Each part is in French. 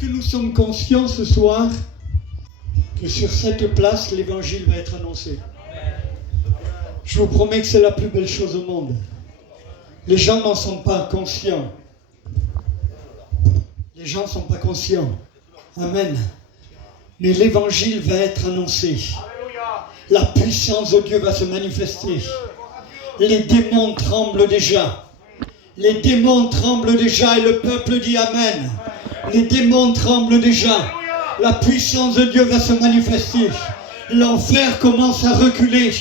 que nous sommes conscients ce soir que sur cette place, l'évangile va être annoncé? Je vous promets que c'est la plus belle chose au monde. Les gens n'en sont pas conscients. Les gens ne sont pas conscients. Amen. Mais l'évangile va être annoncé. La puissance de Dieu va se manifester. Les démons tremblent déjà. Les démons tremblent déjà et le peuple dit Amen. Les démons tremblent déjà. La puissance de Dieu va se manifester. L'enfer commence à reculer.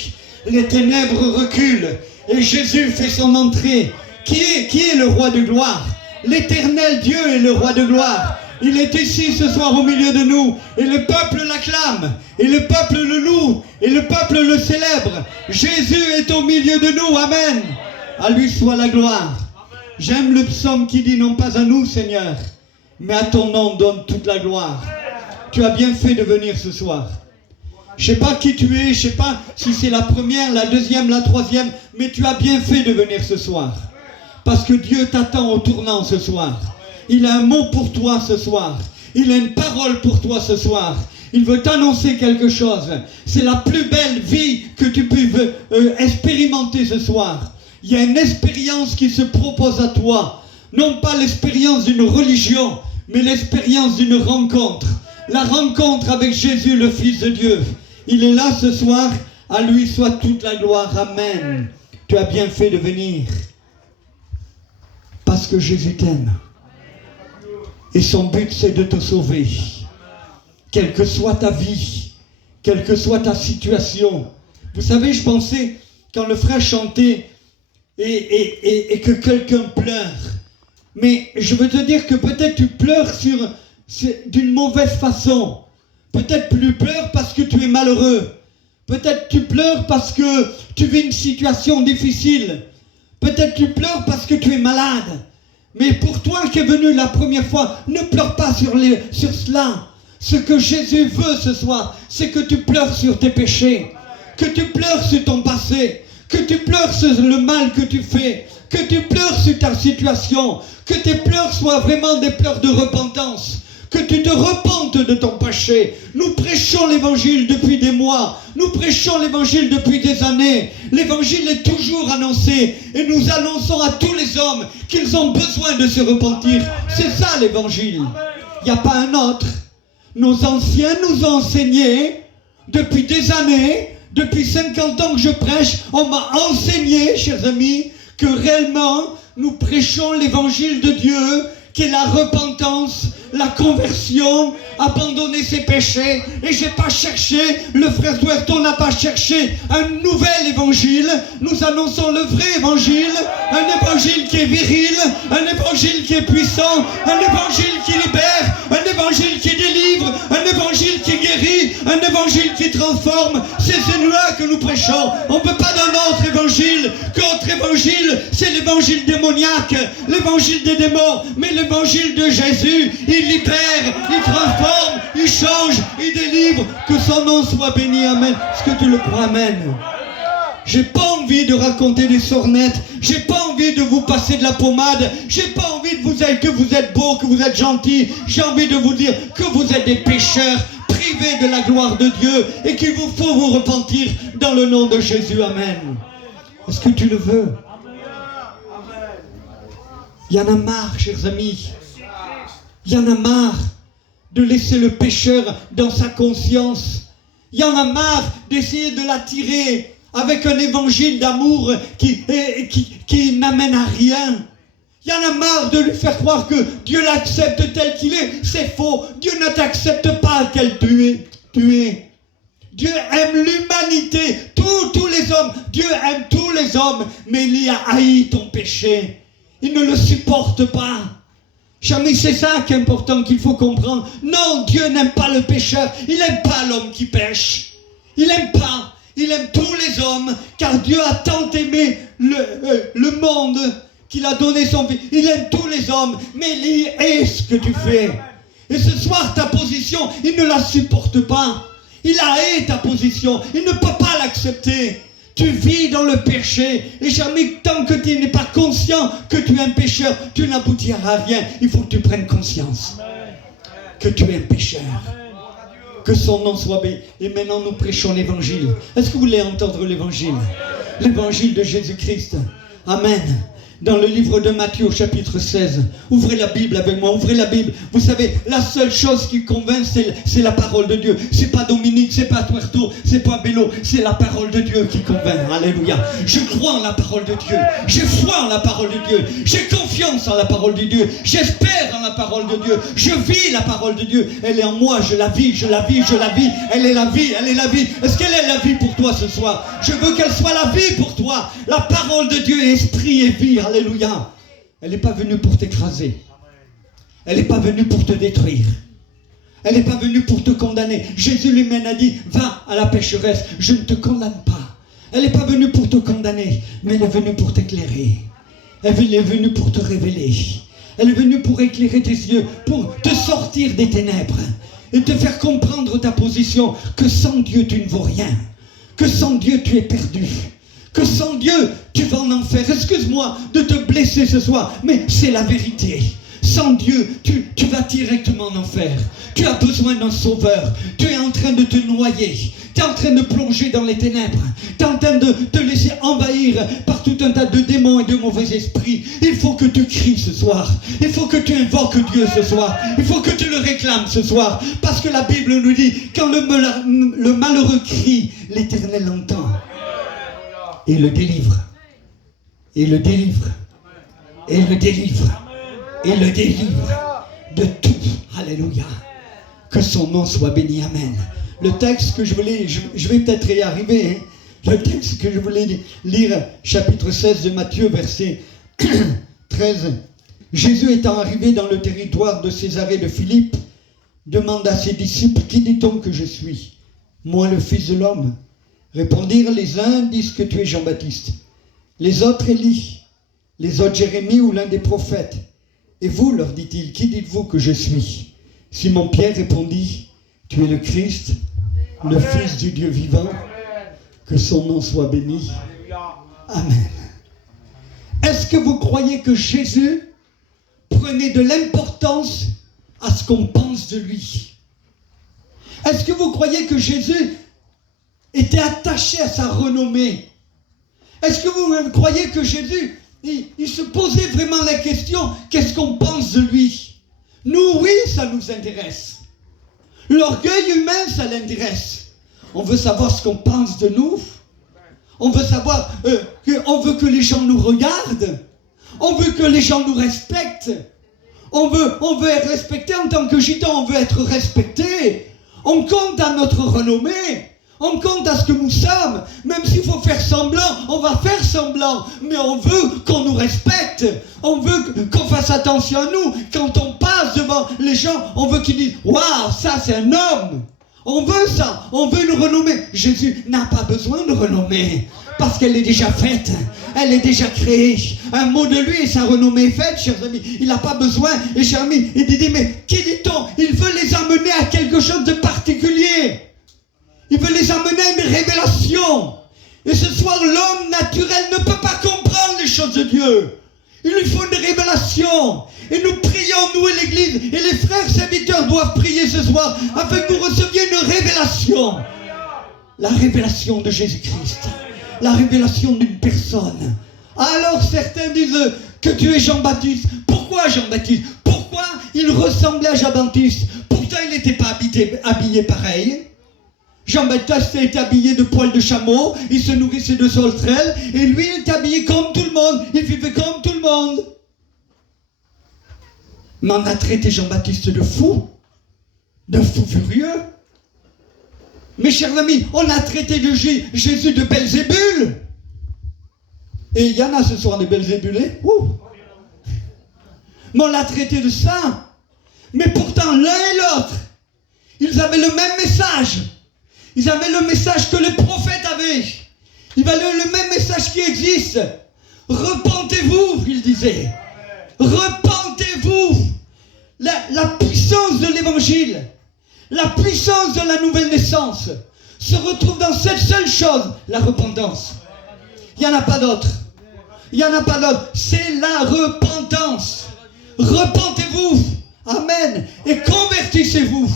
Les ténèbres reculent. Et Jésus fait son entrée. Qui est le roi de gloire? L'éternel Dieu est le roi de gloire. Il est ici ce soir au milieu de nous. Et le peuple l'acclame. Et le peuple le loue. Et le peuple le célèbre. Jésus est au milieu de nous. Amen. À lui soit la gloire. J'aime le psaume qui dit non pas à nous Seigneur, mais à ton nom donne toute la gloire. Tu as bien fait de venir ce soir. Je ne sais pas qui tu es, je ne sais pas si c'est la première, la deuxième, la troisième, mais tu as bien fait de venir ce soir. Parce que Dieu t'attend au tournant ce soir. Il a un mot pour toi ce soir. Il a une parole pour toi ce soir. Il veut t'annoncer quelque chose. C'est la plus belle vie que tu peux expérimenter ce soir. Il y a une expérience qui se propose à toi. Non pas l'expérience d'une religion, mais l'expérience d'une rencontre. La rencontre avec Jésus, le Fils de Dieu. Il est là ce soir. À lui soit toute la gloire. Amen. Tu as bien fait de venir. Parce que Jésus t'aime. Et son but, c'est de te sauver. Quelle que soit ta vie, quelle que soit ta situation. Vous savez, je pensais, quand le frère chantait, et que quelqu'un pleure. Mais je veux te dire que peut-être tu pleures d'une mauvaise façon. Peut-être tu pleures parce que tu es malheureux. Peut-être tu pleures parce que tu vis une situation difficile. Peut-être tu pleures parce que tu es malade. Mais pour toi qui es venu la première fois, ne pleure pas sur cela. Ce que Jésus veut ce soir, c'est que tu pleures sur tes péchés. Que tu pleures sur ton passé. Que tu pleures sur le mal que tu fais, que tu pleures sur ta situation, que tes pleurs soient vraiment des pleurs de repentance, que tu te repentes de ton péché. Nous prêchons l'évangile depuis des mois, nous prêchons l'évangile depuis des années. L'évangile est toujours annoncé et nous annonçons à tous les hommes qu'ils ont besoin de se repentir. C'est ça l'évangile. Il n'y a pas un autre. Nos anciens nous ont enseigné depuis des années. Depuis 50 ans que je prêche, on m'a enseigné, chers amis, que réellement, nous prêchons l'évangile de Dieu, qui est la repentance, la conversion, abandonner ses péchés. Et j'ai pas cherché, le frère Duerton n'a pas cherché un nouvel évangile. Nous annonçons le vrai évangile, un évangile qui est viril, un évangile qui est puissant, un évangile qui libère, un évangile qui délivre, un évangile qui guérit, un évangile qui transforme. C'est celui-là que nous prêchons. On ne peut pas d'un autre évangile, qu'autre évangile, c'est l'évangile démoniaque, l'évangile des démons, mais l'évangile de Jésus, il libère, il transforme, il change, il délivre. Que son nom soit béni, amen. Est-ce que tu le crois, amen? J'ai pas envie de raconter des sornettes, j'ai pas envie de vous passer de la pommade, j'ai pas envie de vous dire que vous êtes beau, que vous êtes gentil. J'ai envie de vous dire que vous êtes des pécheurs, privés de la gloire de Dieu, et qu'il vous faut vous repentir dans le nom de Jésus, amen. Est-ce que tu le veux? Il y en a marre, chers amis. Il y en a marre de laisser le pécheur dans sa conscience. Il y en a marre d'essayer de l'attirer avec un évangile d'amour qui n'amène à rien. Il y en a marre de lui faire croire que Dieu l'accepte tel qu'il est. C'est faux. Dieu ne t'accepte pas tel tu es. Dieu aime l'humanité, tous les hommes. Dieu aime tous les hommes, mais il y a haï ton péché. Il ne le supporte pas. Jamais, c'est ça qui est important, qu'il faut comprendre. Non, Dieu n'aime pas le pécheur. Il n'aime pas l'homme qui pêche. Il n'aime pas. Il aime tous les hommes, car Dieu a tant aimé le monde qu'il a donné son Fils. Il aime tous les hommes, mais il hait ce que tu fais. Et ce soir, ta position, il ne la supporte pas. Il a hait ta position. Il ne peut pas l'accepter. Tu vis dans le péché. Et jamais tant que tu n'es pas conscient que tu es un pécheur, tu n'aboutiras à rien. Il faut que tu prennes conscience. que tu es un pécheur. Que son nom soit béni. Et maintenant nous prêchons l'évangile. Est-ce que vous voulez entendre l'évangile? L'évangile de Jésus-Christ. Amen. Dans le livre de Matthieu au chapitre 16. Ouvrez la Bible avec moi, ouvrez la Bible. Vous savez, la seule chose qui convainc, c'est la parole de Dieu. C'est pas Dominique, c'est pas Tuerto, c'est pas Bello, c'est la parole de Dieu qui convainc. Alléluia. Je crois en la parole de Dieu. J'ai foi en la parole de Dieu. J'ai confiance en la parole de Dieu. J'espère en la parole de Dieu. Je vis la parole de Dieu. Elle est en moi, je la vis, je la vis, je la vis. Elle est la vie, elle est la vie. Est-ce qu'elle est la vie pour toi ce soir? Je veux qu'elle soit la vie pour toi. La parole de Dieu est esprit et vie. Alléluia. Elle n'est pas venue pour t'écraser. Elle n'est pas venue pour te détruire. Elle n'est pas venue pour te condamner. Jésus lui-même a dit, va à la pécheresse, je ne te condamne pas. Elle n'est pas venue pour te condamner, mais elle est venue pour t'éclairer. Elle est venue pour te révéler. Elle est venue pour éclairer tes yeux, pour te sortir des ténèbres et te faire comprendre ta position, que sans Dieu tu ne vaux rien, que sans Dieu tu es perdu. Que sans Dieu, tu vas en enfer. Excuse-moi de te blesser ce soir, mais c'est la vérité. Sans Dieu, tu vas directement en enfer. Tu as besoin d'un sauveur. Tu es en train de te noyer. Tu es en train de plonger dans les ténèbres. Tu es en train de te laisser envahir par tout un tas de démons et de mauvais esprits. Il faut que tu cries ce soir. Il faut que tu invoques Dieu ce soir. Il faut que tu le réclames ce soir. Parce que la Bible nous dit, quand le malheureux crie, l'Éternel entend. Et le délivre, et le délivre, et le délivre, et le délivre de tout. Alléluia. Que son nom soit béni. Amen. Le texte que je voulais, je vais peut-être y arriver, hein. Le texte que je voulais lire, chapitre 16 de Matthieu, verset 13. Jésus étant arrivé dans le territoire de Césarée de Philippe, demande à ses disciples, qui dit-on que je suis? Moi, le Fils de l'homme. Répondirent les uns, disent que tu es Jean-Baptiste. Les autres Élie, les autres Jérémie ou l'un des prophètes. Et vous, leur dit-il, qui dites-vous que je suis? Simon-Pierre répondit, tu es le Christ, le Fils du Dieu vivant, que son nom soit béni. Amen. Est-ce que vous croyez que Jésus prenait de l'importance à ce qu'on pense de lui? Est-ce que vous croyez que Jésus était attaché à sa renommée? Est-ce que vous croyez que Jésus, il se posait vraiment la question, qu'est-ce qu'on pense de lui? Nous, oui, ça nous intéresse. L'orgueil humain, ça l'intéresse. On veut savoir ce qu'on pense de nous. On veut savoir, on veut que les gens nous regardent. On veut que les gens nous respectent. On veut être respecté en tant que gitan, on veut être respecté. On compte à notre renommée. On compte à ce que nous sommes. Même s'il faut faire semblant, on va faire semblant. Mais on veut qu'on nous respecte. On veut qu'on fasse attention à nous. Quand on passe devant les gens, on veut qu'ils disent « Waouh, ça c'est un homme !» On veut ça. On veut une renommée. Jésus n'a pas besoin de renommée. Parce qu'elle est déjà faite. Elle est déjà créée. Un mot de lui et sa renommée est faite, chers amis. Il n'a pas besoin. Et chers amis, il dit, mais qui dit-on? Il veut les amener à quelque chose de particulier. Il veut les amener à une révélation. Et ce soir, l'homme naturel ne peut pas comprendre les choses de Dieu. Il lui faut une révélation. Et nous prions, nous et l'Église, et les frères serviteurs doivent prier ce soir, afin que vous receviez une révélation. La révélation de Jésus-Christ. La révélation d'une personne. Alors certains disent que tu es Jean-Baptiste. Pourquoi Jean-Baptiste? Pourquoi il ressemblait à Jean-Baptiste? Pourtant il n'était pas habillé pareil. Jean-Baptiste était habillé de poils de chameau, il se nourrissait de sauterelles, et lui il était habillé comme tout le monde, il vivait comme tout le monde. Mais on a traité Jean-Baptiste de fou furieux. Mes chers amis, on a traité de Jésus de Belzébul. Et il y en a ce soir des Belzébulés. Mais on l'a traité de ça. Mais pourtant, l'un et l'autre, ils avaient le même message. Ils avaient le message que les prophètes avaient. Ils avaient le même message qui existe. Repentez-vous, il disait. Repentez-vous. La puissance de l'évangile, la puissance de la nouvelle naissance se retrouve dans cette seule chose, la repentance. Il n'y en a pas d'autre. Il n'y en a pas d'autre. C'est la repentance. Repentez-vous. Amen. Et convertissez. Convertissez-vous.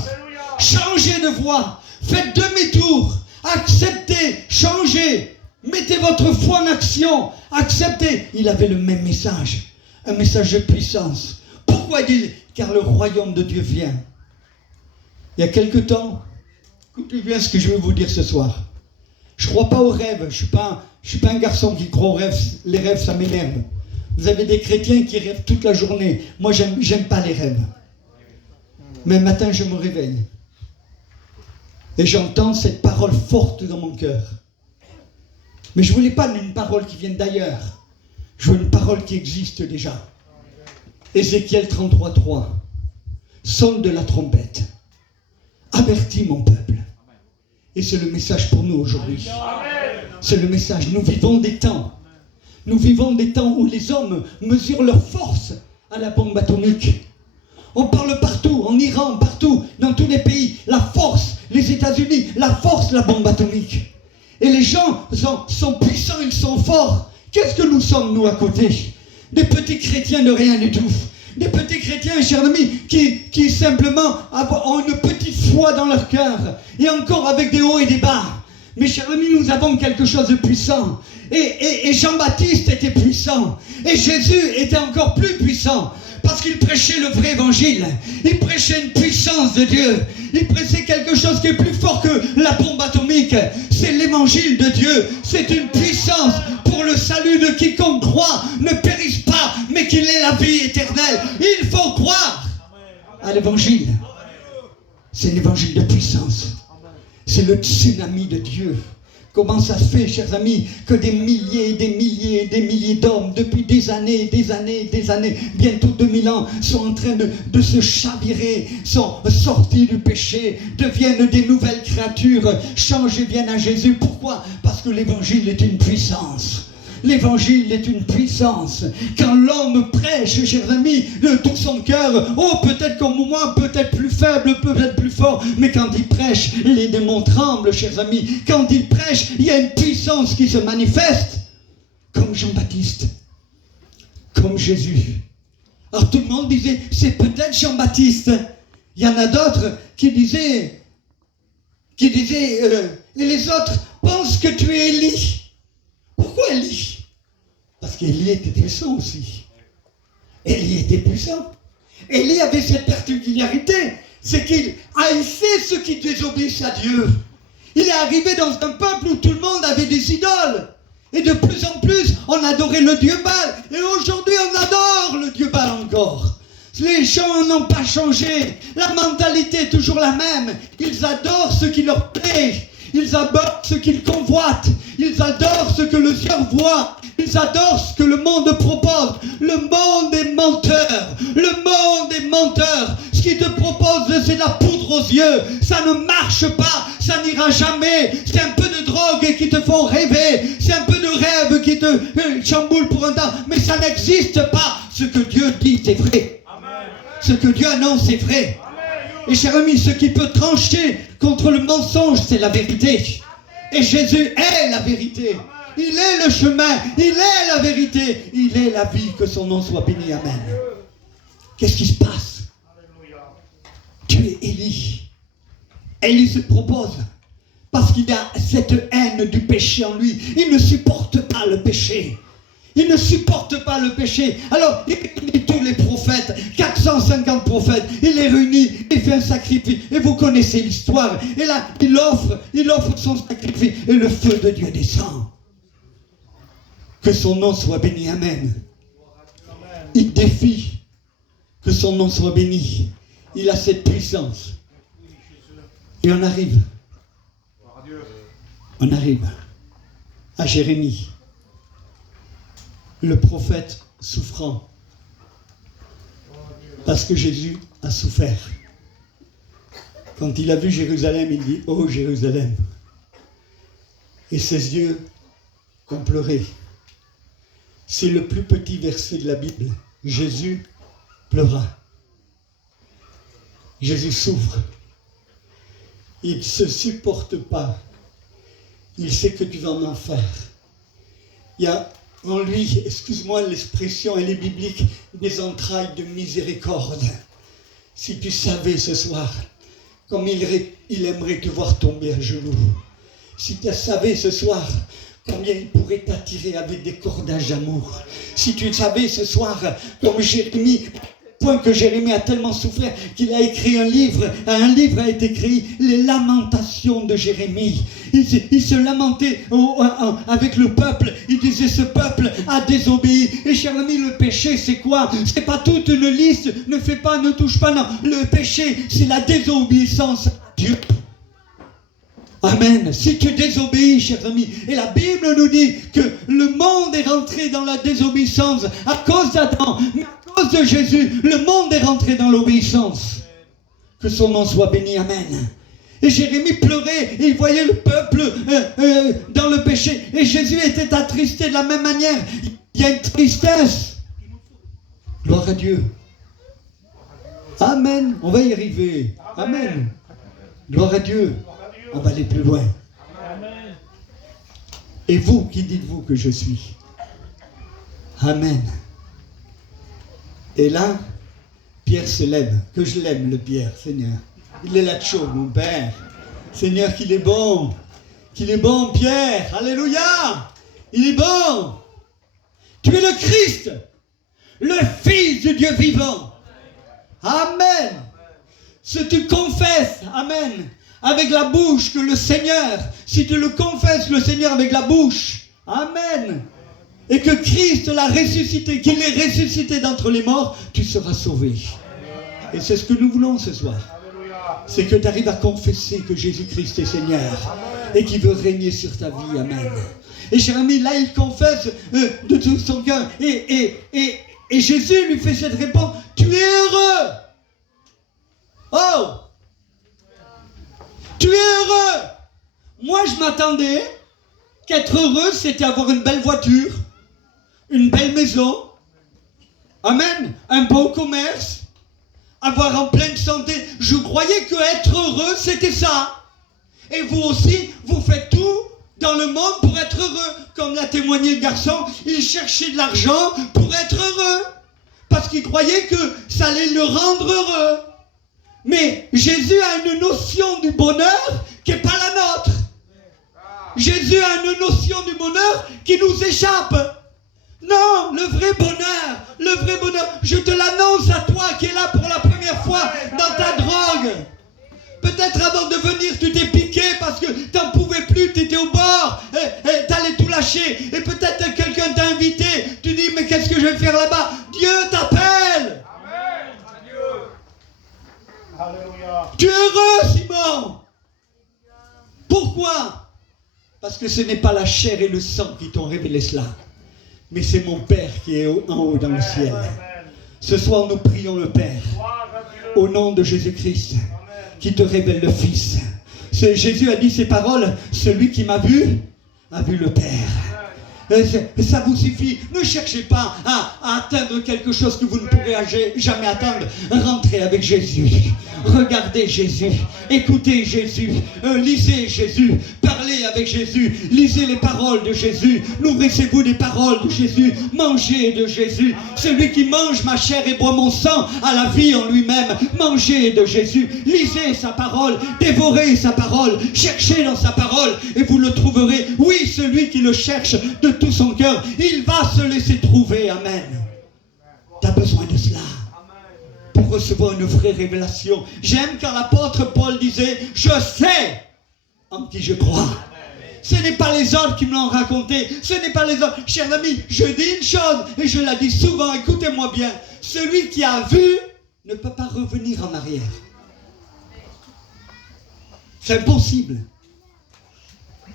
Changez de voie. Faites demi-tour. Acceptez. Changez. Mettez votre foi en action. Acceptez. Il avait le même message. Un message de puissance. Pourquoi il dit? Car le royaume de Dieu vient. Il y a quelque temps, écoutez bien ce que je vais vous dire ce soir. Je ne crois pas aux rêves. Je ne suis pas un garçon qui croit aux rêves. Les rêves, ça m'énerve. Vous avez des chrétiens qui rêvent toute la journée. Moi, j'aime pas les rêves. Mais un matin, je me réveille. Et j'entends cette parole forte dans mon cœur. Mais je ne voulais pas une parole qui vienne d'ailleurs. Je veux une parole qui existe déjà. Ézéchiel 33:3. Sonne de la trompette. Avertis mon peuple. Et c'est le message pour nous aujourd'hui. C'est le message. Nous vivons des temps. Nous vivons des temps où les hommes mesurent leur force à la bombe atomique. On parle partout, en Iran, partout, dans tous les pays. La force, les États-Unis, la force, la bombe atomique. Et les gens sont puissants, ils sont forts. Qu'est-ce que nous sommes, nous, à côté? Des petits chrétiens de rien du tout. Des petits chrétiens, chers amis, qui simplement ont une petite foi dans leur cœur. Et encore avec des hauts et des bas. Mais chers amis, nous avons quelque chose de puissant. Et Jean-Baptiste était puissant. Et Jésus était encore plus puissant. Parce qu'il prêchait le vrai évangile. Il prêchait une puissance de Dieu. Il prêchait quelque chose qui est plus fort que la bombe atomique. C'est l'évangile de Dieu. C'est une puissance pour le salut de quiconque croit. Ne périsse pas, mais qu'il ait la vie éternelle. Il faut croire à l'évangile. C'est l'évangile de puissance. C'est le tsunami de Dieu. Comment ça se fait, chers amis, que des milliers et des milliers et des milliers d'hommes, depuis des années, bientôt 2000 ans, sont en train de se chavirer, sont sortis du péché, deviennent des nouvelles créatures, changent et viennent à Jésus. Pourquoi? Parce que l'évangile est une puissance. L'évangile est une puissance. Quand l'homme prêche, chers amis, de tout son cœur, oh, peut-être comme moi, peut-être plus faible, peut-être plus fort, mais quand il prêche, les démons tremblent, chers amis. Quand il prêche, il y a une puissance qui se manifeste. Comme Jean-Baptiste, comme Jésus. Alors tout le monde disait, c'est peut-être Jean-Baptiste. Il y en a d'autres qui disaient, et les autres pensent que tu es Élie. Pourquoi Élie? Parce qu'Élie était puissant aussi. Élie était puissant. Élie avait cette particularité, c'est qu'il haïssait ceux qui désobéissent à Dieu. Il est arrivé dans un peuple où tout le monde avait des idoles. Et de plus en plus, on adorait le Dieu Baal. Et aujourd'hui, on adore le Dieu Baal encore. Les gens n'ont pas changé. La mentalité est toujours la même. Ils adorent ce qui leur plaît. Ils adorent ce qu'ils convoitent. Ils adorent ce que le ciel voit. Ils adorent ce que le monde propose. Le monde est menteur. Le monde est menteur. Ce qu'il te propose, c'est la poudre aux yeux. Ça ne marche pas. Ça n'ira jamais. C'est un peu de drogue qui te font rêver. C'est un peu de rêve qui te chamboule pour un temps. Mais ça n'existe pas. Ce que Dieu dit, c'est vrai. Ce que Dieu annonce, c'est vrai. Et cher ami, ce qui peut trancher contre le mensonge, c'est la vérité. Et Jésus est la vérité. Il est le chemin. Il est la vérité. Il est la vie. Que son nom soit béni. Amen. Qu'est-ce qui se passe? Tu es Élie. Élie se propose. Parce qu'il a cette haine du péché en lui. Il ne supporte pas le péché. Il ne supporte pas le péché. Alors, il réunit tous les prophètes, 450 prophètes, il les réunit, il fait un sacrifice. Et vous connaissez l'histoire. Et là, il offre son sacrifice. Et le feu de Dieu descend. Que son nom soit béni. Amen. Il défie que son nom soit béni. Il a cette puissance. Et on arrive à Jérémie. Le prophète souffrant. Parce que Jésus a souffert. Quand il a vu Jérusalem, il dit, oh Jérusalem. Et ses yeux ont pleuré. C'est le plus petit verset de la Bible. Jésus pleura. Jésus souffre. Il ne se supporte pas. Il sait que tu vas en enfer. Il y a en lui, excuse-moi l'expression, elle est biblique, des entrailles de miséricorde. Si tu savais ce soir comme il aimerait te voir tomber à genoux. Si tu savais ce soir combien il pourrait t'attirer avec des cordages d'amour. Si tu savais ce soir comme Jérémie, point que Jérémie a tellement souffert qu'il a écrit un livre a été écrit, les lamentations de Jérémie. Il se lamentait avec le peuple, il disait ce peuple a désobéi. Et cher ami, le péché c'est quoi? C'est pas toute une liste, ne fais pas, ne touche pas, non. Le péché c'est la désobéissance à Dieu. Amen. Si tu désobéis, chers amis, et la Bible nous dit que le monde est rentré dans la désobéissance à cause d'Adam, mais à cause de Jésus, le monde est rentré dans l'obéissance. Que son nom soit béni. Amen. Et Jérémie pleurait et il voyait le peuple dans le péché. Et Jésus était attristé de la même manière. Il y a une tristesse. Gloire à Dieu. Amen. On va y arriver. Amen. Gloire à Dieu. On va aller plus loin. Et vous, qui dites-vous que je suis? Amen. Et là, Pierre se lève. Que je l'aime, le Pierre, Seigneur. Il est là de chaud, mon Père. Seigneur, qu'il est bon. Qu'il est bon, Pierre. Alléluia. Il est bon. Tu es le Christ, le Fils de Dieu vivant. Amen. Si tu confesses, amen, avec la bouche que le Seigneur, si tu le confesses le Seigneur avec la bouche, amen, et que Christ l'a ressuscité, qu'il est ressuscité d'entre les morts, tu seras sauvé. Et c'est ce que nous voulons ce soir. C'est que tu arrives à confesser que Jésus-Christ est Seigneur et qu'il veut régner sur ta vie. Amen. Et cher ami, là il confesse de tout son cœur et Jésus lui fait cette réponse: tu es heureux. Oh, tu es heureux. Moi je m'attendais qu'être heureux c'était avoir une belle voiture, une belle maison, amen, un beau commerce, avoir en pleine santé. Je croyais que être heureux c'était ça. Et vous aussi, vous faites tout dans le monde pour être heureux. Comme l'a témoigné le garçon, il cherchait de l'argent pour être heureux. Parce qu'il croyait que ça allait le rendre heureux. Mais Jésus a une notion du bonheur qui n'est pas la nôtre. Jésus a une notion du bonheur qui nous échappe. Non, le vrai bonheur, je te l'annonce à toi qui es là pour la première fois dans ta drogue. Peut-être avant de venir, tu t'es piqué parce que tu n'en pouvais plus, tu étais au bord, tu allais tout lâcher. Et peut-être quelqu'un t'a invité, tu dis, mais qu'est-ce que je vais faire là-bas? Dieu t'appelle. Amen. Alléluia. Tu es heureux, Simon. Pourquoi? Parce que ce n'est pas la chair et le sang qui t'ont révélé cela, mais c'est mon Père qui est en haut dans le ciel. Ce soir, nous prions le Père, au nom de Jésus-Christ, qui te révèle le Fils. Jésus a dit ces paroles: celui qui m'a vu, a vu le Père. Ça vous suffit. Ne cherchez pas à atteindre quelque chose que vous ne pourrez jamais atteindre. Rentrez avec Jésus. Regardez Jésus. Écoutez Jésus. Lisez Jésus. Parlez avec Jésus. Lisez les paroles de Jésus. Nourrissez-vous des paroles de Jésus. Mangez de Jésus. Celui qui mange ma chair et boit mon sang a la vie en lui-même. Mangez de Jésus. Lisez sa parole. Dévorez sa parole. Cherchez dans sa parole et vous le trouverez. Oui, celui qui le cherche de tout son cœur, il va se laisser trouver. Amen. Tu as besoin de cela pour recevoir une vraie révélation. J'aime quand l'apôtre Paul disait: je sais en qui je crois. Ce n'est pas les autres qui me l'ont raconté. Ce n'est pas les autres. Chers amis, je dis une chose et je la dis souvent, écoutez-moi bien. Celui qui a vu ne peut pas revenir en arrière. C'est impossible.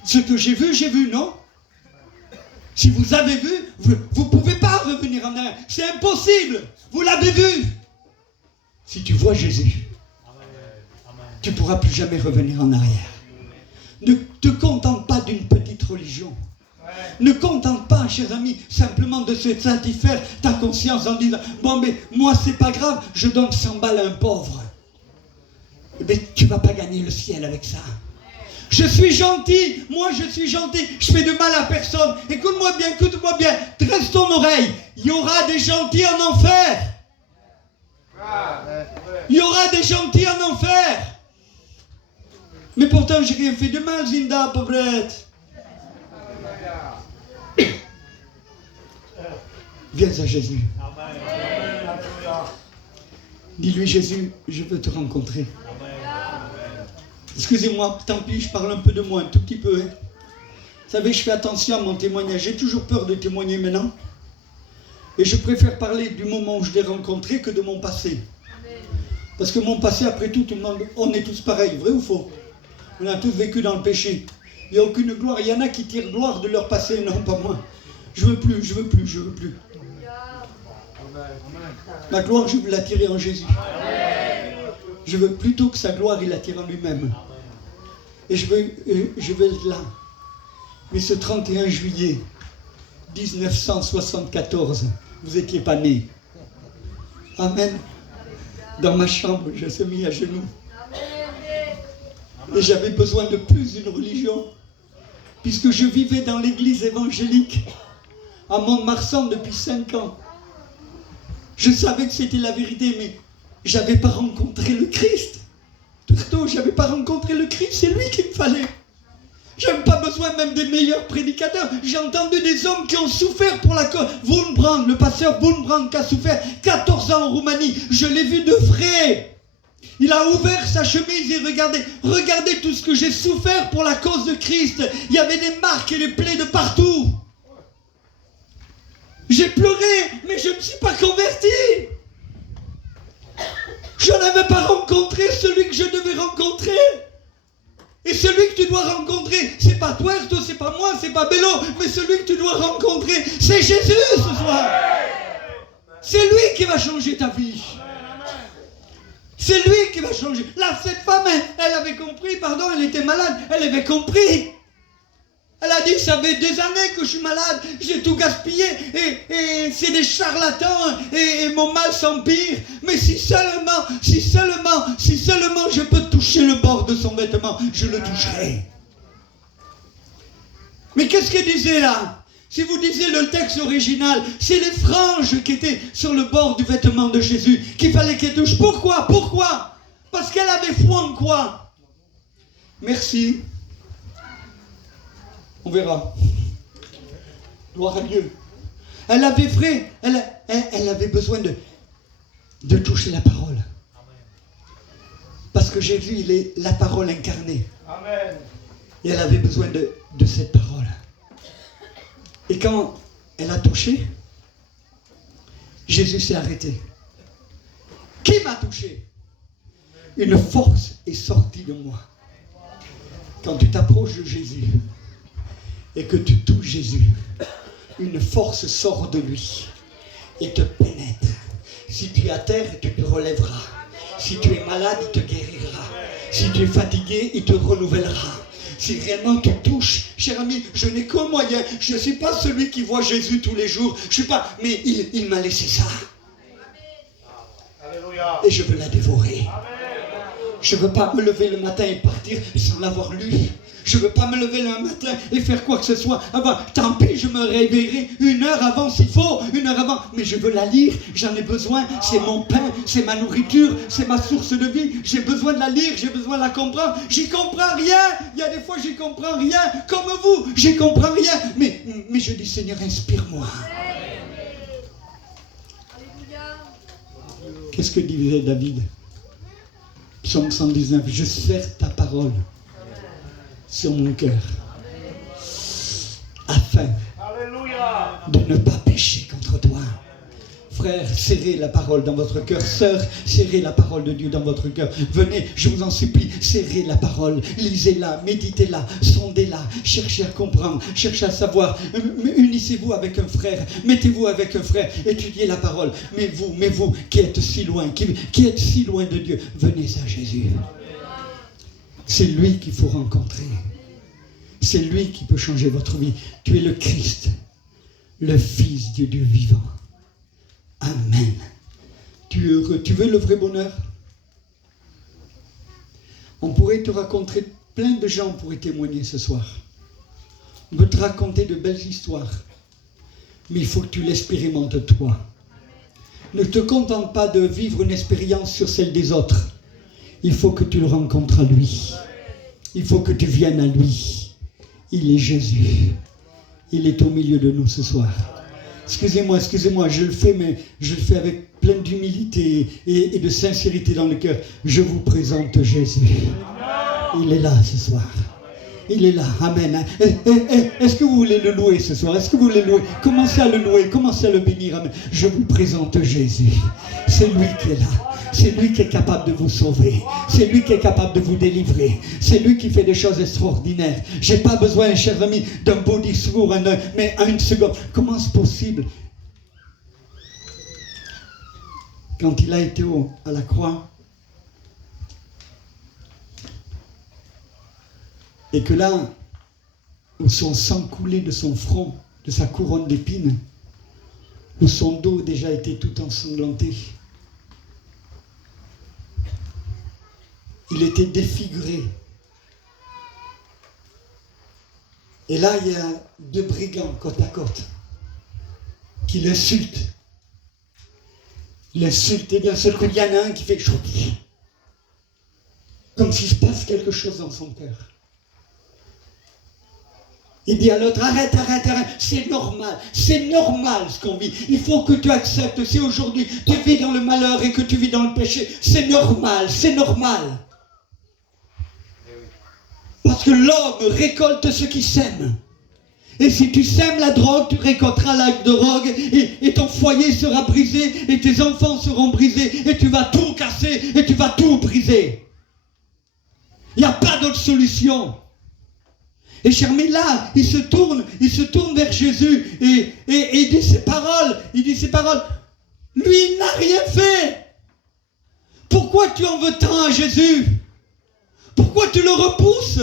Ce que j'ai vu, non? Si vous avez vu, vous ne pouvez pas revenir en arrière. C'est impossible. Vous l'avez vu. Si tu vois Jésus, tu ne pourras plus jamais revenir en arrière. Ne te contente pas d'une petite religion. Ne contente pas, chers amis, simplement de se satisfaire ta conscience en disant: bon, mais moi, c'est pas grave, je donne 100 balles à un pauvre. Mais tu ne vas pas gagner le ciel avec ça. Je suis gentil, moi je suis gentil, je fais de mal à personne. Écoute-moi bien, dresse ton oreille. Il y aura des gentils en enfer. Il y aura des gentils en enfer. Mais pourtant, j'ai rien fait de mal, Zinda, pauvrette. Viens à Jésus. Dis-lui, Jésus, je veux te rencontrer. Excusez-moi, tant pis, je parle un peu de moi, un tout petit peu. Hein. Vous savez, je fais attention à mon témoignage. J'ai toujours peur de témoigner maintenant. Et je préfère parler du moment où je l'ai rencontré que de mon passé. Parce que mon passé, après tout, le monde, on est tous pareils, vrai ou faux? On a tous vécu dans le péché. Il n'y a aucune gloire. Il y en a qui tirent gloire de leur passé. Non, pas moi. Je veux plus, je veux plus, je veux plus. Ma gloire, je veux la tirer en Jésus. Je veux plutôt que sa gloire, il la tire en lui-même. Et je veux être là. Mais ce 31 juillet 1974, vous n'étiez pas nés. Amen. Dans ma chambre, je me suis mis à genoux. Et j'avais besoin de plus d'une religion. Puisque je vivais dans l'église évangélique à Mont-de-Marsan depuis 5 ans. Je savais que c'était la vérité, mais je n'avais pas rencontré le Christ. Surtout, je n'avais pas rencontré le Christ, c'est lui qu'il me fallait. Je n'avais pas besoin même des meilleurs prédicateurs. J'ai entendu des hommes qui ont souffert pour la cause. Wurmbrand, le pasteur Wurmbrand qui a souffert 14 ans en Roumanie. Je l'ai vu de frais. Il a ouvert sa chemise et regardez tout ce que j'ai souffert pour la cause de Christ. Il y avait des marques et des plaies de partout. J'ai pleuré, mais je ne me suis pas converti. Je n'avais pas rencontré celui que je devais rencontrer. Et celui que tu dois rencontrer, c'est pas toi, c'est pas moi, c'est pas Bello, mais celui que tu dois rencontrer, c'est Jésus ce soir. C'est lui qui va changer ta vie. C'est lui qui va changer. Là, cette femme, elle avait compris, pardon, elle était malade, elle avait compris. Elle a dit, ça fait des années que je suis malade, j'ai tout gaspillé, et c'est des charlatans, et mon mal s'empire. Mais si seulement je peux toucher le bord de son vêtement, je le toucherai. Mais qu'est-ce qu'elle disait là? Si vous lisez le texte original, c'est les franges qui étaient sur le bord du vêtement de Jésus, qu'il fallait qu'elle touche. Pourquoi? Parce qu'elle avait foi en quoi? Merci. On verra. Gloire à Dieu. Elle avait frais, elle avait besoin de toucher la parole. Parce que Jésus, il est la parole incarnée. Amen. Et elle avait besoin de cette parole. Et quand elle a touché, Jésus s'est arrêté. Qui m'a touché? Une force est sortie de moi. Quand tu t'approches de Jésus et que tu touches Jésus, une force sort de lui et te pénètre. Si tu es à terre, tu te relèveras. Si tu es malade, il te guérira. Si tu es fatigué, il te renouvellera. Si réellement tu touches, cher ami, je n'ai qu'un moyen. Je ne suis pas celui qui voit Jésus tous les jours. Je suis pas, mais il m'a laissé ça. Alléluia. Et je veux la dévorer. Je ne veux pas me lever le matin et partir sans l'avoir lu. Je ne veux pas me lever le matin et faire quoi que ce soit avant. Tant pis, je me réveillerai 1 heure avant s'il faut, 1 heure avant. Mais je veux la lire, j'en ai besoin. C'est mon pain, c'est ma nourriture, c'est ma source de vie. J'ai besoin de la lire, j'ai besoin de la comprendre. J'y comprends rien. Il y a des fois, j'y comprends rien. Comme vous, j'y comprends rien. Mais je dis, Seigneur, inspire-moi. Qu'est-ce que disait David? Psaume 119, je serre ta parole sur mon cœur afin de ne pas pécher contre toi. Frère, serrez la parole dans votre cœur. Sœur, serrez la parole de Dieu dans votre cœur. Venez, je vous en supplie, serrez la parole. Lisez-la, méditez-la, sondez-la. Cherchez à comprendre, cherchez à savoir. Unissez-vous avec un frère. Mettez-vous avec un frère. Étudiez la parole. Mais vous qui êtes si loin, qui êtes si loin de Dieu, venez à Jésus. C'est lui qu'il faut rencontrer. C'est lui qui peut changer votre vie. Tu es le Christ, le Fils du Dieu vivant. Amen. Tu es heureux. Tu veux le vrai bonheur? On pourrait te raconter, plein de gens pourraient témoigner ce soir. On peut te raconter de belles histoires. Mais il faut que tu l'expérimentes toi. Ne te contente pas de vivre une expérience sur celle des autres. Il faut que tu le rencontres à lui. Il faut que tu viennes à lui. Il est Jésus. Il est au milieu de nous ce soir. Excusez-moi, je le fais, mais je le fais avec plein d'humilité et de sincérité dans le cœur. Je vous présente Jésus. Il est là ce soir. Il est là. Amen. Est-ce que vous voulez le louer ce soir? Est-ce que vous voulez le louer? Commencez à le louer, commencez à le bénir. Amen. Je vous présente Jésus. C'est lui qui est là. C'est lui qui est capable de vous sauver. C'est lui qui est capable de vous délivrer. C'est lui qui fait des choses extraordinaires. Je n'ai pas besoin, chers amis, d'un beau discours, mais à une seconde. Comment est-ce possible? Quand il a été à la croix, et que là, où son sang coulait de son front, de sa couronne d'épines, où son dos déjà était tout ensanglanté, il était défiguré. Et là, il y a deux brigands côte à côte qui l'insultent. Il insulte et d'un seul coup, il y en a un qui fait comme s'il se passe quelque chose dans son cœur. Il dit à l'autre, arrête, c'est normal ce qu'on vit. Il faut que tu acceptes, si aujourd'hui tu vis dans le malheur et que tu vis dans le péché, c'est normal. Parce que l'homme récolte ce qu'il sème. Et si tu sèmes la drogue, tu récolteras la drogue et ton foyer sera brisé et tes enfants seront brisés et tu vas tout casser et tu vas tout briser. Il n'y a pas d'autre solution. Et Chermi, là, il se tourne vers Jésus et il dit ces paroles. Lui, il n'a rien fait. Pourquoi tu en veux tant à Jésus? Pourquoi tu le repousses?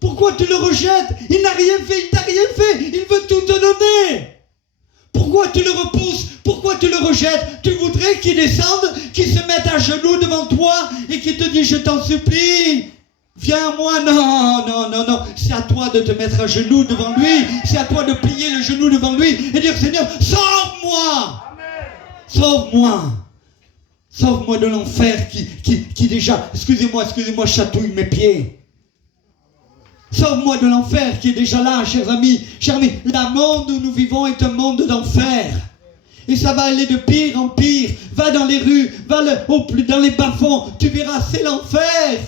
Pourquoi tu le rejettes? Il n'a rien fait, il t'a rien fait. Il veut tout te donner. Pourquoi tu le repousses? Pourquoi tu le rejettes? Tu voudrais qu'il descende, qu'il se mette à genoux devant toi et qu'il te dise, je t'en supplie, viens à moi. Non. C'est à toi de te mettre à genoux devant lui. C'est à toi de plier le genou devant lui et dire, Seigneur, sauve-moi. Sauve-moi. Sauve-moi de l'enfer qui déjà, excusez-moi, chatouille mes pieds. Sauve-moi de l'enfer qui est déjà là, chers amis. Le monde où nous vivons est un monde d'enfer. Et ça va aller de pire en pire. Va dans les rues, va dans les bas-fonds. Tu verras, c'est l'enfer.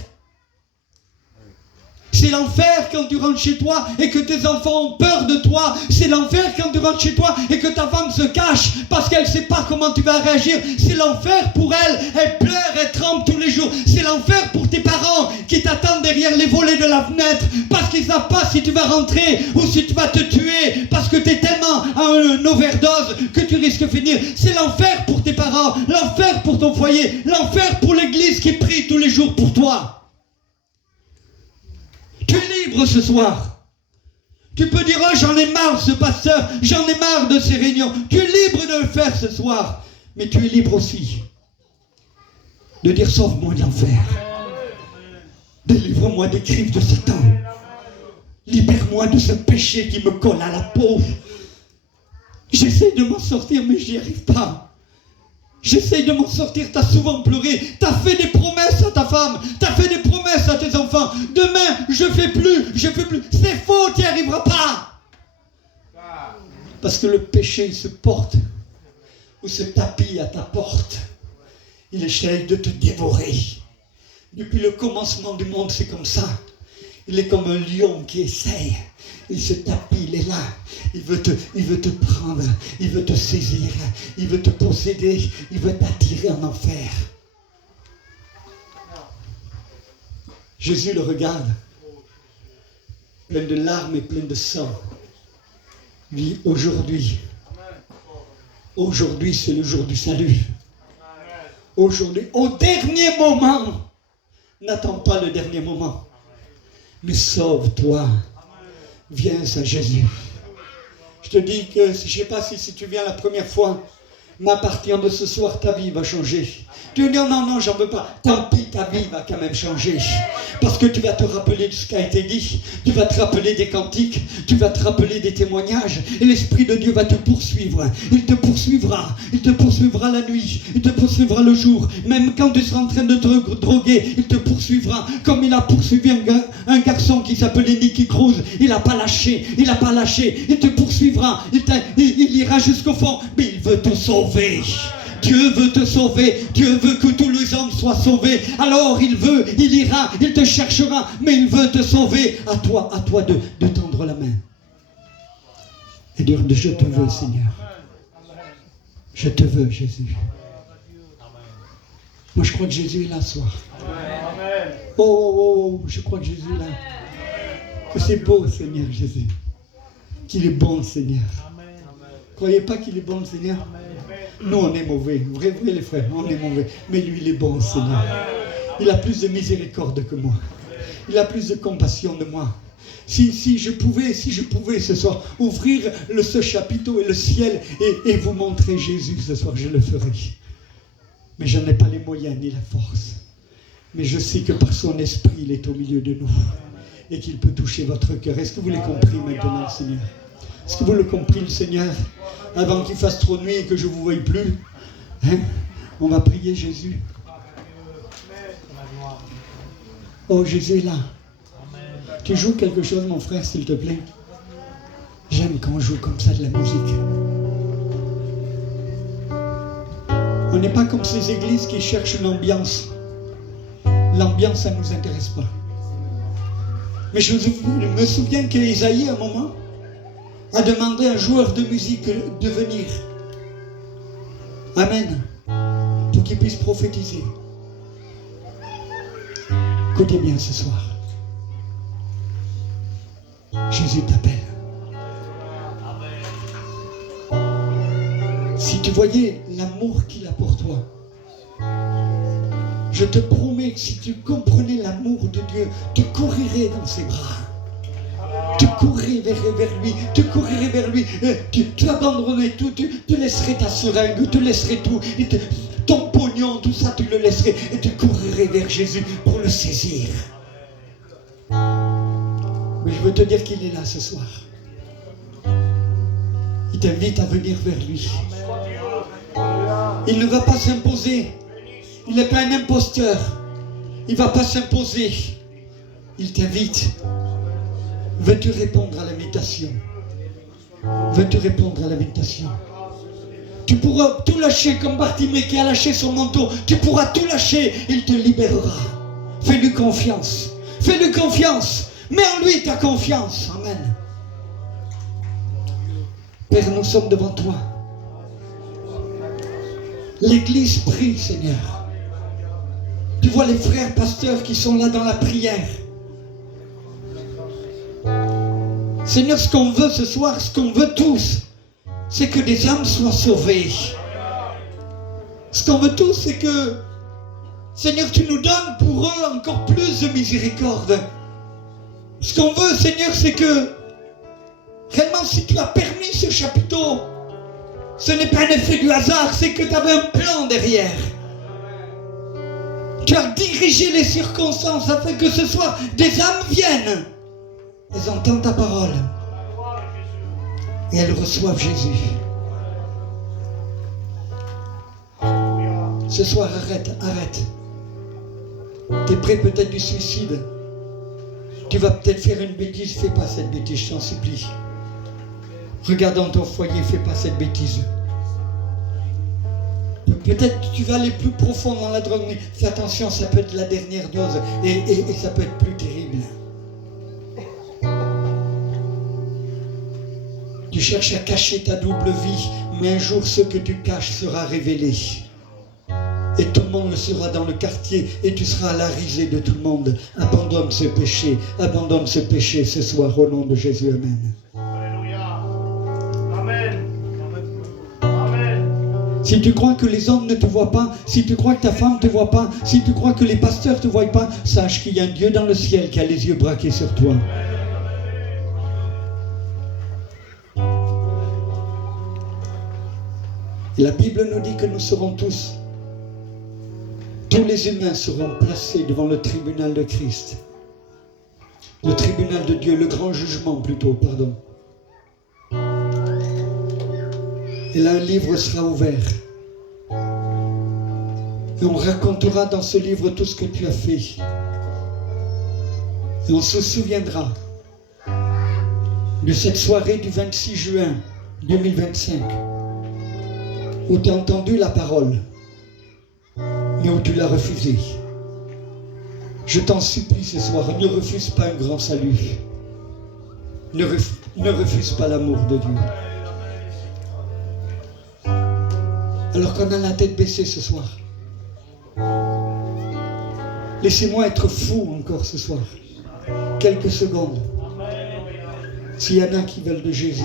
C'est l'enfer quand tu rentres chez toi et que tes enfants ont peur de toi. C'est l'enfer quand tu rentres chez toi et que ta femme se cache parce qu'elle ne sait pas comment tu vas réagir. C'est l'enfer pour elle. Elle pleure, elle tremble tous les jours. C'est l'enfer pour tes parents qui t'attendent derrière les volets de la fenêtre parce qu'ils ne savent pas si tu vas rentrer ou si tu vas te tuer parce que tu es tellement à une overdose que tu risques de finir. C'est l'enfer pour tes parents, l'enfer pour ton foyer, l'enfer pour l'église qui prie tous les jours pour toi. Tu es libre ce soir. Tu peux dire, oh, j'en ai marre de ce pasteur, j'en ai marre de ces réunions. Tu es libre de le faire ce soir. Mais tu es libre aussi de dire, sauve-moi de l'enfer. Délivre-moi des griffes de Satan. Libère-moi de ce péché qui me colle à la peau. J'essaie de m'en sortir, mais je n'y arrive pas. J'essaie de m'en sortir, t'as souvent pleuré, t'as fait des promesses à ta femme, t'as fait des promesses à tes enfants. Demain, je fais plus. C'est faux, t'y arriveras pas. Parce que le péché, il se porte, ou se tapit à ta porte. Il essaie de te dévorer. Depuis le commencement du monde, c'est comme ça. Il est comme un lion qui essaie. Il se tapit, il est là. Il veut te prendre. Il veut te saisir. Il veut te posséder. Il veut t'attirer en enfer. Jésus le regarde. Plein de larmes et plein de sang. Il dit, aujourd'hui, c'est le jour du salut. Aujourd'hui, au dernier moment, n'attends pas le dernier moment. Mais sauve-toi. Viens à Jésus. Je te dis que, je ne sais pas si tu viens la première fois, Mais à partir de ce soir, ta vie va changer. Tu dis non, non, j'en veux pas. Tant pis, ta vie va quand même changer. Parce que tu vas te rappeler de ce qui a été dit. Tu vas te rappeler des cantiques. Tu vas te rappeler des témoignages. Et l'Esprit de Dieu va te poursuivre. Il te poursuivra. Il te poursuivra la nuit. Il te poursuivra le jour. Même quand tu seras en train de te droguer, il te poursuivra. Comme il a poursuivi un garçon qui s'appelait Nicky Cruz. Il n'a pas lâché. Il n'a pas lâché. Il te poursuivra. Il ira jusqu'au fond. Mais il veut te sauver. Dieu veut te sauver. Dieu veut que tous les hommes soient sauvés. Alors il ira, il te cherchera, mais il veut te sauver. À toi de tendre la main. Et dire, je te veux, Seigneur. Je te veux, Jésus. Moi, je crois que Jésus est là ce soir. Oh, je crois que Jésus est là. Que c'est beau, Seigneur Jésus. Qu'il est bon, Seigneur. Croyez pas qu'il est bon, le Seigneur. Nous, on est mauvais. Vrai, les frères, on est mauvais. Mais lui, il est bon, Seigneur. Il a plus de miséricorde que moi. Il a plus de compassion de moi. Si je pouvais ce soir ouvrir ce chapiteau et le ciel et vous montrer Jésus ce soir, je le ferais. Mais je n'ai pas les moyens ni la force. Mais je sais que par son esprit, il est au milieu de nous. Et qu'il peut toucher votre cœur. Est-ce que vous l'avez compris maintenant, Seigneur? Est-ce que vous l'avez compris, le Seigneur? Avant qu'il fasse trop nuit et que je ne vous voie plus, hein? On va prier Jésus. Oh, Jésus est là. Tu joues quelque chose, mon frère, s'il te plaît? J'aime quand on joue comme ça de la musique. On n'est pas comme ces églises qui cherchent l'ambiance. L'ambiance, ça ne nous intéresse pas. Mais je me souviens qu'Ésaïe, à un moment, a demandé à un joueur de musique de venir. Amen. Pour qu'il puisse prophétiser. Écoutez bien ce soir. Jésus t'appelle. Si tu voyais l'amour qu'il a pour toi, je te promets que si tu comprenais l'amour de Dieu, tu courirais dans ses bras. Tu courrais vers lui, tu abandonnerais tout, tu laisserais ta seringue, tu laisserais tout, ton pognon, tout ça, tu le laisserais et tu courrais vers Jésus pour le saisir. Mais je veux te dire qu'il est là ce soir. Il t'invite à venir vers lui. Il ne va pas s'imposer. Il n'est pas un imposteur. Il ne va pas s'imposer. Il t'invite. Veux-tu répondre à l'invitation? Veux-tu répondre à l'invitation? Tu pourras tout lâcher comme Bartimée qui a lâché son manteau. Tu pourras tout lâcher. Il te libérera. Fais-lui confiance. Fais-lui confiance. Mets en lui ta confiance. Amen. Père, nous sommes devant toi. L'Église prie, Seigneur. Tu vois les frères pasteurs qui sont là dans la prière. Seigneur, ce qu'on veut ce soir, ce qu'on veut tous, c'est que des âmes soient sauvées. Ce qu'on veut tous, c'est que, Seigneur, tu nous donnes pour eux encore plus de miséricorde. Ce qu'on veut, Seigneur, c'est que, réellement, si tu as permis ce chapiteau, ce n'est pas un effet du hasard, c'est que tu avais un plan derrière. Tu as dirigé les circonstances afin que ce soir, des âmes viennent. Elles entendent ta parole. Et elles reçoivent Jésus. Ce soir, arrête. Tu es prêt peut-être du suicide. Tu vas peut-être faire une bêtise. Fais pas cette bêtise, je t'en supplie. Regarde dans ton foyer, fais pas cette bêtise. Peut-être que tu vas aller plus profond dans la drogue, mais fais attention, ça peut être la dernière dose et ça peut être plus terrible. Tu cherches à cacher ta double vie, mais un jour ce que tu caches sera révélé. Et tout le monde le sera dans le quartier et tu seras à la risée de tout le monde. Abandonne ce péché ce soir au nom de Jésus. Amen. Si tu crois que les hommes ne te voient pas, si tu crois que ta femme ne te voit pas, si tu crois que les pasteurs ne te voient pas, sache qu'il y a un Dieu dans le ciel qui a les yeux braqués sur toi. Et la Bible nous dit que nous serons tous les humains seront placés devant le tribunal de Christ. Le tribunal de Dieu, le grand jugement plutôt, pardon. Et là, un livre sera ouvert. Et on racontera dans ce livre tout ce que tu as fait. Et on se souviendra de cette soirée du 26 juin 2025 où tu as entendu la parole, mais où tu l'as refusée. Je t'en supplie ce soir, ne refuse pas un grand salut. Ne refuse pas l'amour de Dieu. Alors qu'on a la tête baissée ce soir, laissez-moi être fou encore ce soir. Quelques secondes. S'il y en a qui veulent de Jésus,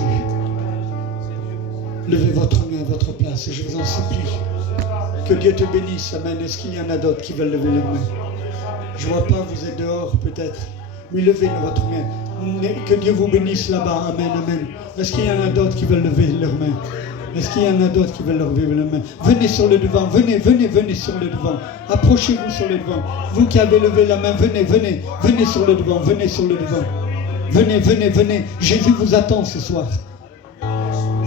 levez votre main à votre place et je vous en supplie. Que Dieu te bénisse. Amen. Est-ce qu'il y en a d'autres qui veulent lever les mains? Je ne vois pas, vous êtes dehors peut-être. Mais levez votre main. Que Dieu vous bénisse là-bas. Amen, amen. Est-ce qu'il y en a d'autres qui veulent lever leurs mains? Est-ce qu'il y en a d'autres qui veulent lever leurs mains? Venez sur le devant. Venez sur le devant. Approchez-vous sur le devant. Vous qui avez levé la main, venez sur le devant. Venez sur le devant. Venez. Jésus vous attend ce soir.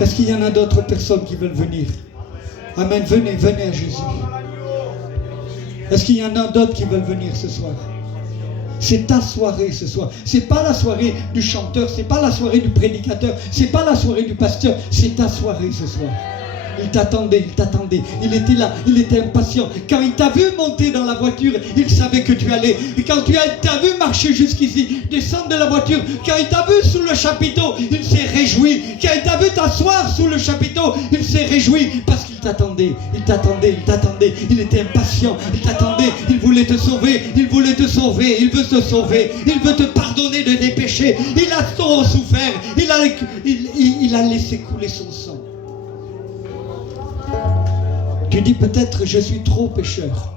Est-ce qu'il y en a d'autres personnes qui veulent venir? Amen. Venez à Jésus. Est-ce qu'il y en a d'autres qui veulent venir ce soir? C'est ta soirée ce soir. C'est pas la soirée du chanteur, c'est pas la soirée du prédicateur, c'est pas la soirée du pasteur, c'est ta soirée ce soir. Il t'attendait. Il était là, il était impatient. Quand il t'a vu monter dans la voiture, il savait que tu allais. Et quand t'as vu marcher jusqu'ici, descendre de la voiture, quand il t'a vu sous le chapiteau, il s'est réjoui. Quand il t'a vu t'asseoir sous le chapiteau, il s'est réjoui parce qu'il t'attendait. Il Il était impatient, il t'attendait. Il voulait te sauver, il veut te sauver. Il veut te pardonner de tes péchés. Il a trop souffert. Il a laissé couler son sang. Tu dis peut-être je suis trop pécheur.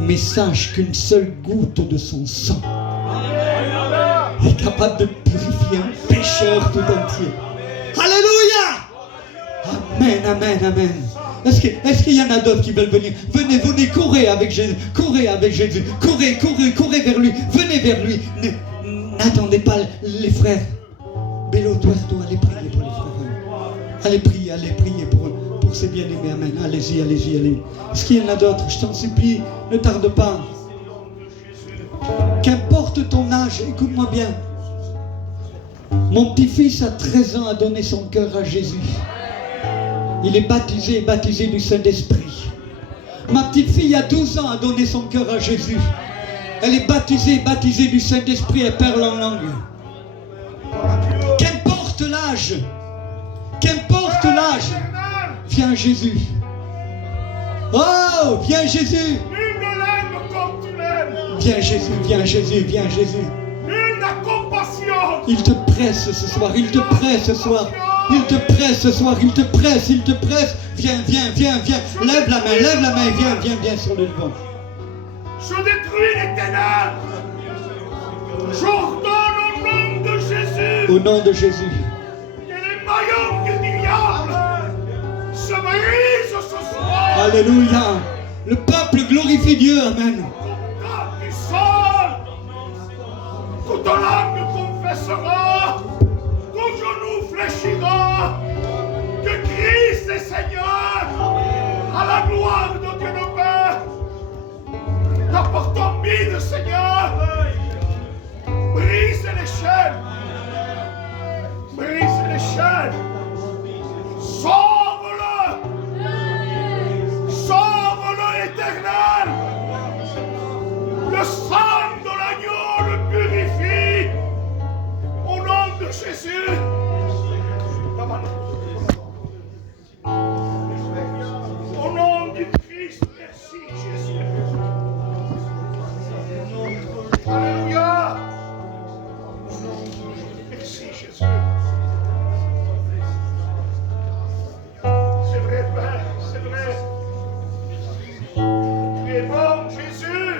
Mais sache qu'une seule goutte de son sang est capable de purifier un pécheur tout entier. Alléluia! Amen. Est-ce qu'il y en a d'autres qui veulent venir? Venez, courez avec Jésus. Courez vers lui. Venez vers lui. N'attendez pas les frères. Bello Tuerto, allez prier pour les frères. Allez prier pour ces bien-aimés. Amen. Allez-y. Est-ce qu'il y en a d'autres? Je t'en supplie, ne tarde pas. Qu'importe ton âge, écoute-moi bien. Mon petit-fils à 13 ans a donné son cœur à Jésus. Il est baptisé du Saint-Esprit. Ma petite fille à 12 ans a donné son cœur à Jésus. Elle est baptisée du Saint-Esprit et parle en langue. Qu'importe l'âge, viens Jésus. Oh, viens Jésus. Nul ne l'aime comme tu l'aimes. Viens Jésus. Nul n'a compassion. Il te presse ce soir. Il te presse. Viens. Lève la main. Viens sur le devant. Je détruis les ténèbres. J'ordonne au nom de Jésus. Au nom de Jésus. Que les maillons du diable se brisent ce soir. Alléluia. Le peuple glorifie Dieu. Amen. Du sol. Toute langue confessera. Tout genou fléchira. Que Christ est Seigneur. À la gloire de Dieu le Père. T'apportons mine, Seigneur. Brise les chaînes. Sauve-le, Éternel. Le sang de l'agneau le purifie. Au nom de Jésus. Au nom du Christ, merci Jésus. Alléluia. Merci Jésus. C'est vrai, Père, c'est vrai. Tu es bon, Jésus.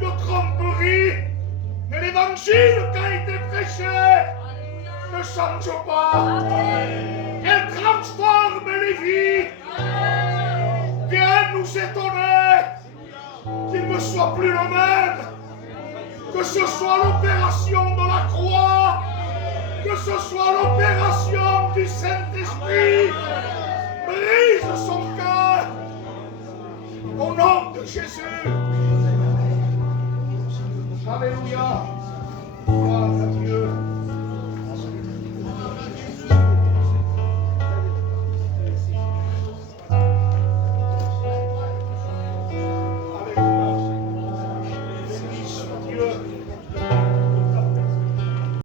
une tromperie. Et l'évangile qui a été prêché ne change pas. Elle transforme les vies. Viens nous étonner qu'il ne soit plus le même. Que ce soit l'opération de la croix, que ce soit l'opération du Saint-Esprit, brise son cœur au nom de Jésus. Alléluia. Gloire à Dieu.